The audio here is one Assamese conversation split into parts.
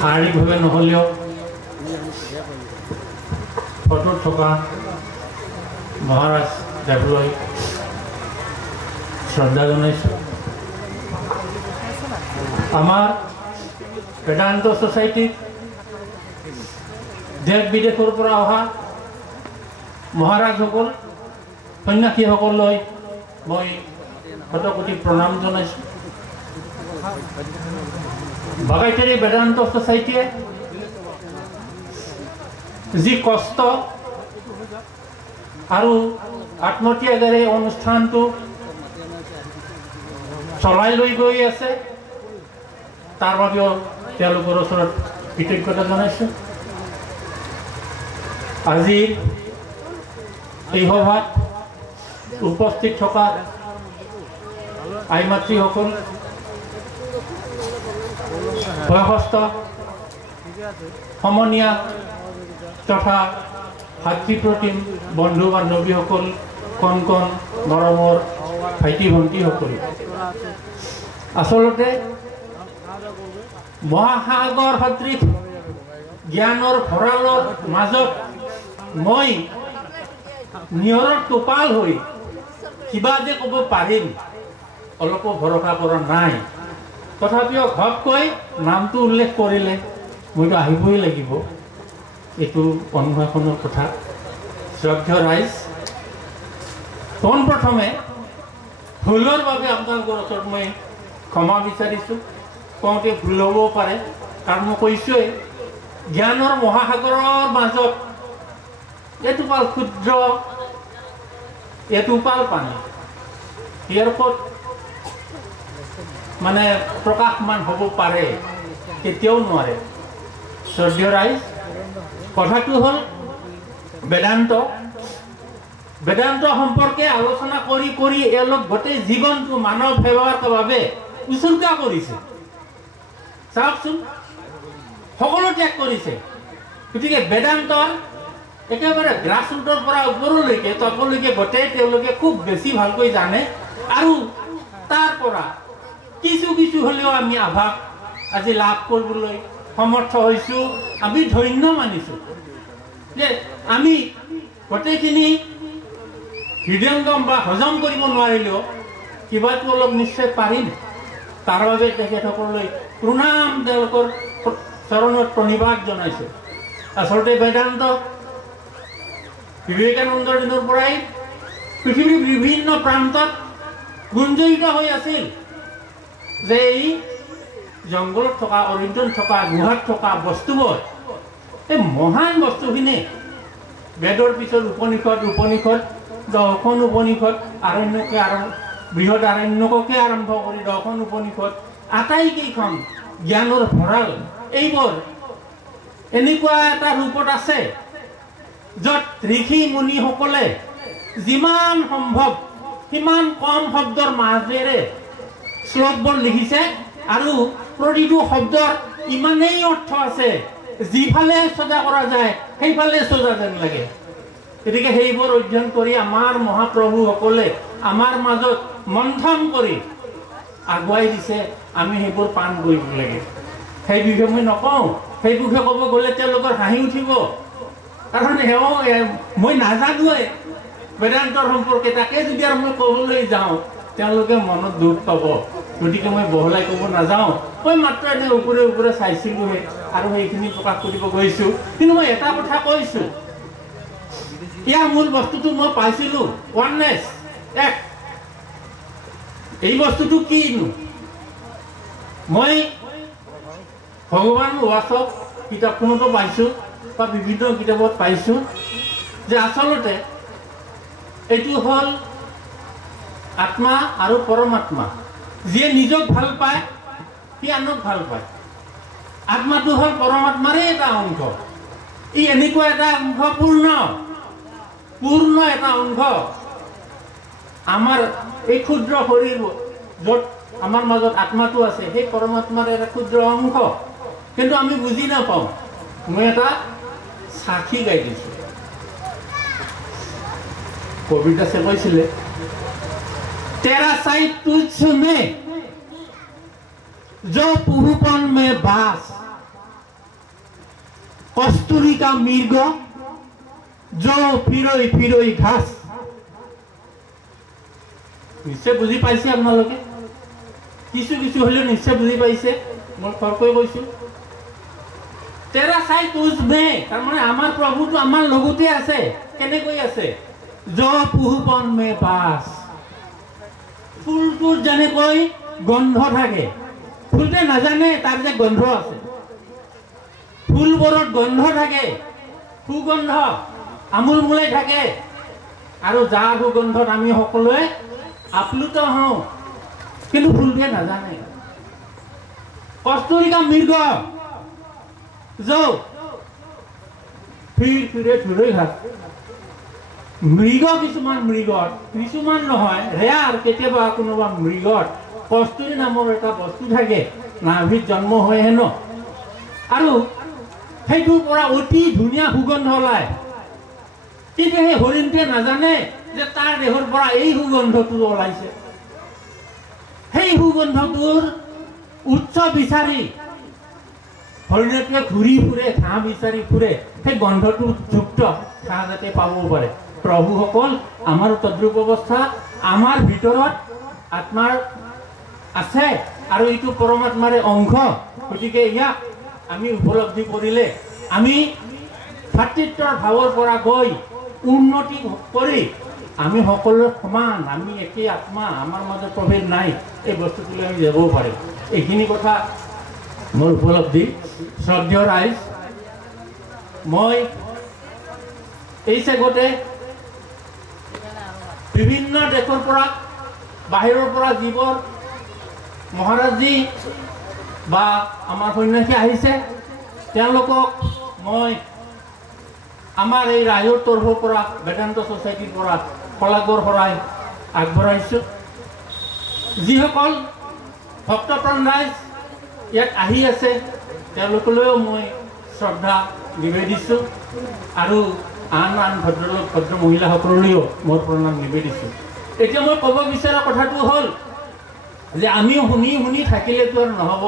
শাৰীৰিকভাৱে নহ'লেও ফটোত থকা মহাৰাজ দেৱলৈ শ্ৰদ্ধা জনাইছোঁ। আমাৰ বেদান্ত ছ'চাইটিত দেশ বিদেশৰ পৰা অহা মহাৰাজসকল সন্যাসীসকললৈ মই শতকোটি প্ৰণাম জনাইছোঁ। বাগাইটাৰী বেদান্ত ছ'চাইটিয়ে যি কষ্ট আৰু আত্মত্যাগেৰে অনুষ্ঠানটো চলাই লৈ গৈ আছে তাৰ বাবেও তেওঁলোকৰ ওচৰত কৃতজ্ঞতা জনাইছোঁ। আজিৰ এই সভাত উপস্থিত থকা আই মাতৃসকল, বয়সস্থ সমনীয়া তথা ভাতৃপ্ৰতিম বন্ধু বান্ধৱীসকল, কণ কণ মৰমৰ ভাইটি ভণ্টিসকল, আচলতে মহাসাগৰ সদৃশ জ্ঞানৰ ভঁৰালৰ মাজত মই নিয়ৰৰ টোপাল হৈ কিবা যে ক'ব পাৰিম অলপো ভৰসা কৰা নাই। তথাপিও ঘপকৈ নামটো উল্লেখ কৰিলে মইতো আহিবই লাগিব, এইটো অনুশাসনৰ কথা। শ্ৰদ্ধেয় ৰাইজ, পোনপ্ৰথমে ভুলৰ বাবে আপোনালোকৰ ওচৰত মই ক্ষমা বিচাৰিছোঁ। কওঁতে ভুল হ'ব পাৰে, কাৰণ মই কৈছোঁৱেই জ্ঞানৰ মহাসাগৰৰ মাজত এটোপাল ক্ষুদ্ৰ এটোপাল পানী ইয়াৰ ওপৰত মানে প্ৰকাশমান হ'ব পাৰে, কেতিয়াও নোৱাৰে। শ্ৰদ্ধেয় ৰাইজ, কথাটো হ'ল বেদান্ত সম্পৰ্কে আলোচনা কৰি কৰি এওঁলোক গোটেই জীৱনটো মানৱ সেৱাৰ বাবে উচৰ্গা কৰিছে। চাওকচোন, সকলো ত্যাগ কৰিছে। গতিকে বেদান্তৰ একেবাৰে গ্ৰাছ ৰুটৰ পৰা ওপৰলৈকে তললৈকে গোটেই তেওঁলোকে খুব বেছি ভালকৈ জানে। আৰু তাৰ পৰা কিছু কিছু হ'লেও আমি আভাস আজি লাভ কৰিবলৈ সমৰ্থ হৈছোঁ। আমি ধন্য মানিছোঁ যে আমি গোটেইখিনি হৃদয়ংগম বা হজম কৰিব নোৱাৰিলেও কিবাটো অলপ নিশ্চয় পাৰিম। তাৰ বাবে তেখেতসকললৈ প্ৰণাম, তেওঁলোকৰ চৰণত প্ৰণিপাত জনাইছোঁ। আচলতে বেদান্ত বিবেকানন্দৰ দিনৰ পৰাই পৃথিৱীৰ বিভিন্ন প্ৰান্তত গুঞ্জৰিত হৈ আছিল যে এই জংঘলত থকা, অৰণ্যত থকা, গুহাত থকা বস্তুবোৰ, এই মহান বস্তুখিনি বেদৰ পিছত উপনিষদ 10খন উপনিষদ, আৰণ্যকে বৃহৎ আৰণ্যককে আৰম্ভ কৰি 10খন উপনিষদ, আটাইকেইখন জ্ঞানৰ ভঁৰাল, এইবোৰ এনেকুৱা এটা ৰূপত আছে য'ত ঋষি মুনিসকলে যিমান সম্ভৱ সিমান কম শব্দৰ মাজেৰে শ্লোকবোৰ লিখিছে। আৰু প্ৰতিটো শব্দৰ ইমানেই অৰ্থ আছে, যিফালে চজা কৰা যায় সেইফালে চজা যেন লাগে। গতিকে সেইবোৰ অধ্যয়ন কৰি আমাৰ মহাপ্ৰভুসকলে আমাৰ মাজত মন্থন কৰি আগুৱাই দিছে। আমি সেইবোৰ পাণ কৰিব লাগে। সেই বিষয়ে মই নকওঁ, সেই বিষয়ে ক'ব গ'লে তেওঁলোকৰ হাঁহি উঠিব, কাৰণ মই নাজানোৱে বেদান্তৰ সম্পৰ্কে। তাকে যদি আৰু মই ক'বলৈ যাওঁ তেওঁলোকে মনত দুখ পাব। গতিকে মই বহলাই ক'ব নাযাওঁ, মই মাত্ৰ এনে ওপৰে ওপৰে চাইছিলোঁহে আৰু সেইখিনি প্ৰকাশ কৰিব গৈছোঁ। কিন্তু মই এটা কথা কৈছোঁ, ইয়াৰ মূল বস্তুটো মই পাইছিলোঁ, ওৱাননেছ, এক। এই বস্তুটো কিনো? মই ভগৱান ৱাছক কিতাপখনতো পাইছোঁ বা বিভিন্ন কিতাপত পাইছোঁ যে আচলতে এইটো হ'ল আত্মা আৰু পৰমাত্মা। যিয়ে নিজক ভাল পায় সি আনক ভাল পায়। আত্মাটো হ'ল পৰমাত্মাৰে এটা অংশ। ই এনেকুৱা এটা অংশ, পূৰ্ণ এটা অংশ। আমাৰ এই ক্ষুদ্ৰ শৰীৰ য'ত আমাৰ মাজত আত্মাটো আছে, সেই পৰমাত্মাৰ এটা ক্ষুদ্ৰ অংশ, কিন্তু আমি বুজি নাপাওঁ। মই এটা সাক্ষী গাই দিছোঁ। কবিতা সে কৈছিলে, तेरा साई तुझ में जो पुहुपन में बास, कस्तूरी का मृग जो फिरोई फिरोई घास। निश्चय बुझी पाइছে আপোনালোকে কিছু কিছু হলে নিশ্চয় বুঝি পাইছে মই ফৰকৈ কৈছো तेरा साई तुझ में तार माने आमार प्रभु तो आमार लगते আছে केने कई আছে जो पुहुपन में बास फुलटुर जाने कोई गंध থাকে फुलटे नाजाने तार जे गंध আছে फुलबरत गंध থাকে सुगंध আমুল মুলাই থাকে আৰু যা সুগন্ধত আমি সকলোৱে আপ্লুত হওঁ কিন্তু फुलटे नाजाने कस्तूरी का मृग जो फिरे फिरे घास मृग किसुमान मृगत किसुमान নহয় ৰেয়াৰ কেতিয়াবা কোনোবা মৃগত কস্তুৰী নামৰ এটা বস্তু থাকে নাভিত জন্ম হয় হেন আৰু সেইটোৰ পৰা অতি ধুনীয়া সুগন্ধ ওলায় কিন্তু সেই হৰিণটোৱে নাজানে যে তাৰ দেহৰ পৰা এই সুগন্ধটো ওলাইছে সেই সুগন্ধটোৰ উচ্চ বিচাৰি হৰিণটোৱে ঘূৰি ফুৰে ঘাঁহ বিচাৰি ফুৰে সেই গন্ধটো যুক্ত ঘাঁহ যাতে পাব পাৰে প্ৰভুসকল আমাৰ তদ্ৰুপ অৱস্থা আমাৰ ভিতৰত আত্মাৰ আছে আৰু এইটো পৰমাত্মাৰে অংশ গতিকে ইয়াক আমি উপলব্ধি কৰিলে আমি ভাতৃত্বৰ ভাৱৰ পৰা গৈ উন্নতি কৰি আমি সকলোৰে সমান আমি একেই আত্মা আমাৰ মাজত প্ৰভেদ নাই এই বস্তুটোলৈ আমি যাব পাৰিম এইখিনি কথা মোৰ উপলব্ধি শ্ৰদ্ধেয় ৰাইজ মই এই চেগতে বিভিন্ন দেশৰ পৰা বাহিৰৰ পৰা যিবোৰ মহাৰাজজি বা আমাৰ সন্যাসী আহিছে তেওঁলোকক মই আমাৰ এই ৰাইজৰ তৰফৰ পৰা বেদান্ত সোসাইটিৰ পৰা শলাগৰ শৰাই আগবঢ়াইছোঁ যিসকল ভক্তপ্ৰাণ ৰাইজ ইয়াত আহি আছে তেওঁলোকলৈও মই শ্ৰদ্ধা নিবেদিছোঁ আৰু আন আন ভদ্ৰলোক ভদ্ৰ মহিলাসকললৈও মোৰ প্ৰণাম নিবেদিছোঁ এতিয়া মই ক'ব বিচৰা কথাটো হ'ল যে আমি শুনি শুনি থাকিলেতো আৰু নহ'ব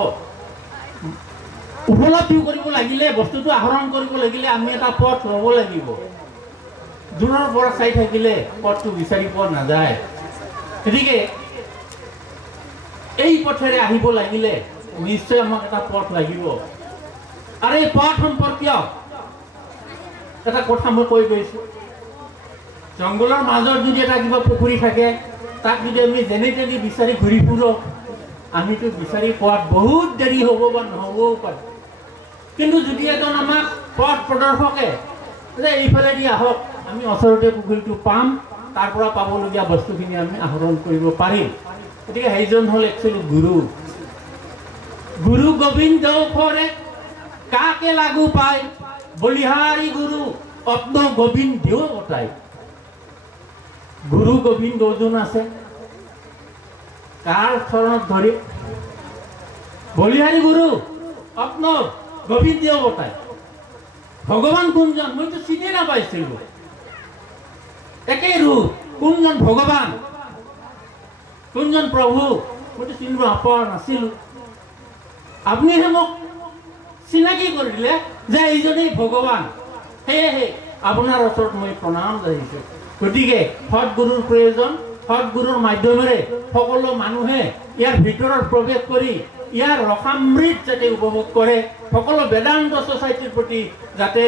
উপলব্ধি কৰিব লাগিলে বস্তুটো আহৰণ কৰিব লাগিলে আমি এটা পথ ল'ব লাগিব দূৰৰ পৰা চাই থাকিলে পথটো বিচাৰি পোৱা নাযায় গতিকে এই পথেৰে আহিব লাগিলে নিশ্চয় আমাক এটা পথ লাগিব আৰু এই পথ সম্পৰ্কীয় এটা কথা মই কৈ গৈছোঁ জংগলৰ মাজত যদি এটা কিবা পুখুৰী থাকে তাক যদি আমি যেনে তেনে বিচাৰি ঘূৰি ফুৰো আমিতো বিচাৰি পোৱাত বহুত দেৰি হ'ব বা নহ'বও পাৰে কিন্তু যদি এজন আমাক পথ প্ৰদৰ্শকে যে এইফালেদি আহক আমি ওচৰতে পুখুৰীটো পাম তাৰ পৰা পাবলগীয়া বস্তুখিনি আমি আহৰণ কৰিব পাৰিম গতিকে সেইজন হ'ল একচুৱেলি গুৰু গোবিন্দ ফৰে কাকে লাগু পায় বলিহাৰী গুৰু অপ্ন গোবিন্দেও বতাই গুৰু গোবিন্দ ওজন আছে কাৰ চৰণত ধৰি বলিহাৰী গুৰু অপ্ন গোবিন্দেও বতাই ভগৱান কোনজন মইতো চিনি নাপাইছিলোঁ একেই ৰূপ কোনজন ভগৱান কোনজন প্ৰভু মইতো চিনিব পোৱা নাছিলোঁ আপুনিহে মোক চিনাকি কৰি দিলে যে এইজনেই ভগৱান সেয়েহে আপোনাৰ ওচৰত মই প্ৰণাম জনাইছোঁ গতিকে সৎগুৰুৰ প্ৰয়োজন সৎগুৰুৰ মাধ্যমেৰে সকলো মানুহে ইয়াৰ ভিতৰত প্ৰৱেশ কৰি ইয়াৰ ৰসামৃত যাতে উপভোগ কৰে সকলো বেদান্ত সোসাইটিৰ প্ৰতি যাতে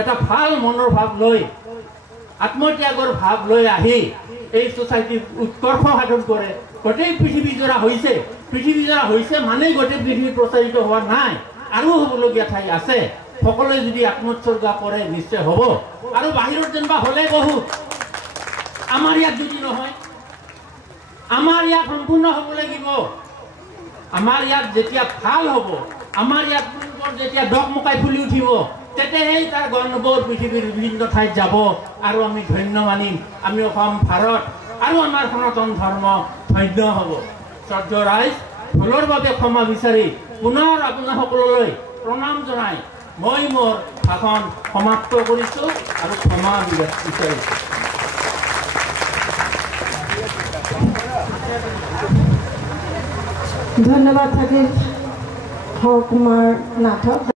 এটা ভাল মনৰ ভাৱ লৈ আত্মত্যাগৰ ভাৱ লৈ আহি এই সোসাইটিৰ উৎকৰ্ষ সাধন কৰে গোটেই পৃথিৱীজোৰা হৈছে মানে গোটেই পৃথিৱী প্ৰচাৰিত হোৱা নাই আৰু হ'বলগীয়া ঠাই আছে সকলোৱে যদি আত্মোৎসৰ্গা কৰে নিশ্চয় হ'ব আৰু বাহিৰত যেনিবা হ'লে বহুত আমাৰ ইয়াত যদি নহয় আমাৰ ইয়াত সম্পূৰ্ণ হ'ব লাগিব আমাৰ ইয়াত যেতিয়া ভাল হ'ব আমাৰ ইয়াত যেতিয়া ডকমকাই ফুলি উঠিব তেতিয়াহে তাৰ গণবোৰ পৃথিৱীৰ বিভিন্ন ঠাইত যাব আৰু আমি ধন্য মানিম আমি অসম ভাৰত আৰু আমাৰ সনাতন ধৰ্ম ধন্য হ'ব শ্ৰদ্ধেয় ৰাইজ ভুলৰ বাবে ক্ষমা বিচাৰি পুনৰ আপোনাৰ সকলোলৈ প্ৰণাম জনাই মই মোৰ ভাষণ সমাপ্ত কৰিছোঁ আৰু ক্ষমা বিচাৰিছোঁ ধন্যবাদ থাকিল হৰ কুমাৰ নাথক